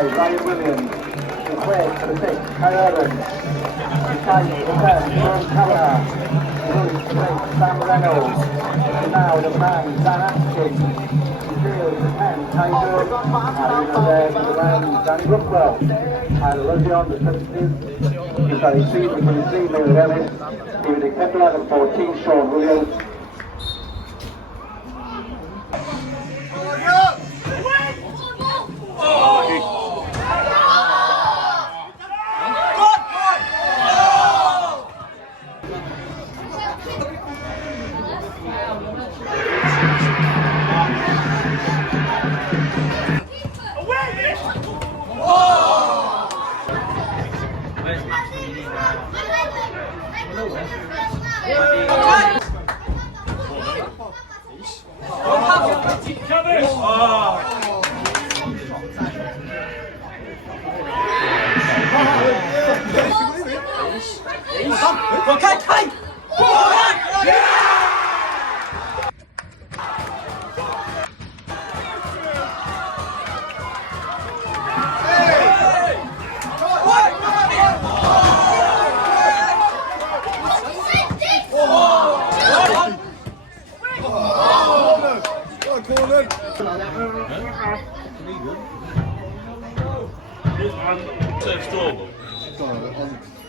5, Ryan Williams. The 12 for the 6, Kai Evans. The 10 for the 10, Sean Kavanagh. The 8 for the 8, Sam Reynolds. And now the 9, Dan Atkins. The 0 for the 10, Ty Bird. And for the 9, Danny Brookwell. And Luzion, the 72. Sorry, 3 for 23, Mary Ellis. David Kepler, and 14, Sean Williams.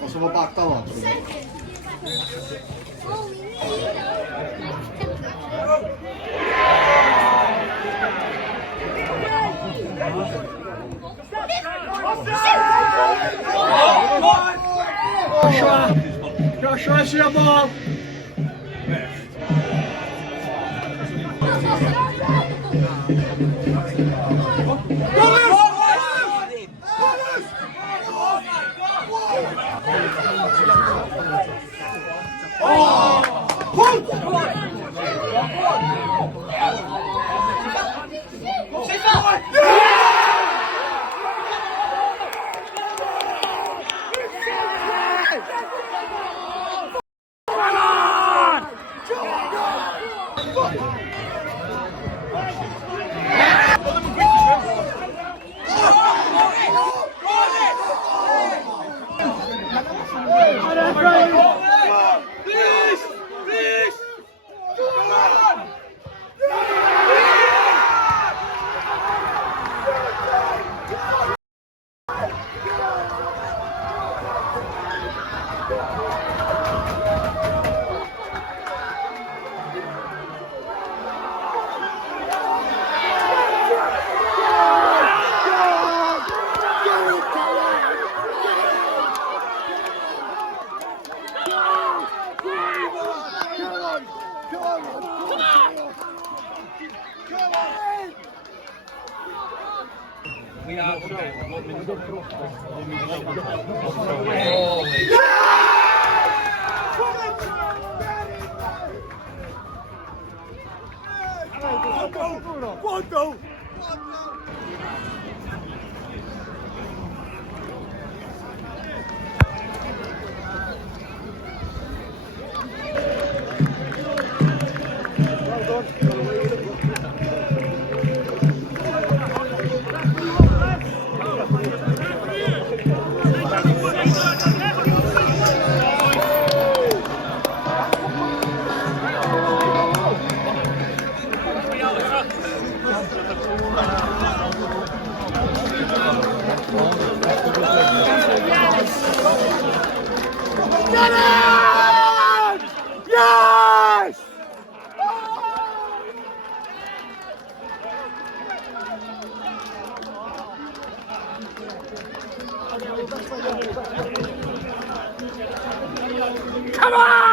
Als we wat bak dan wat. Joshua, see a ball. We are okay. Yes! Come on!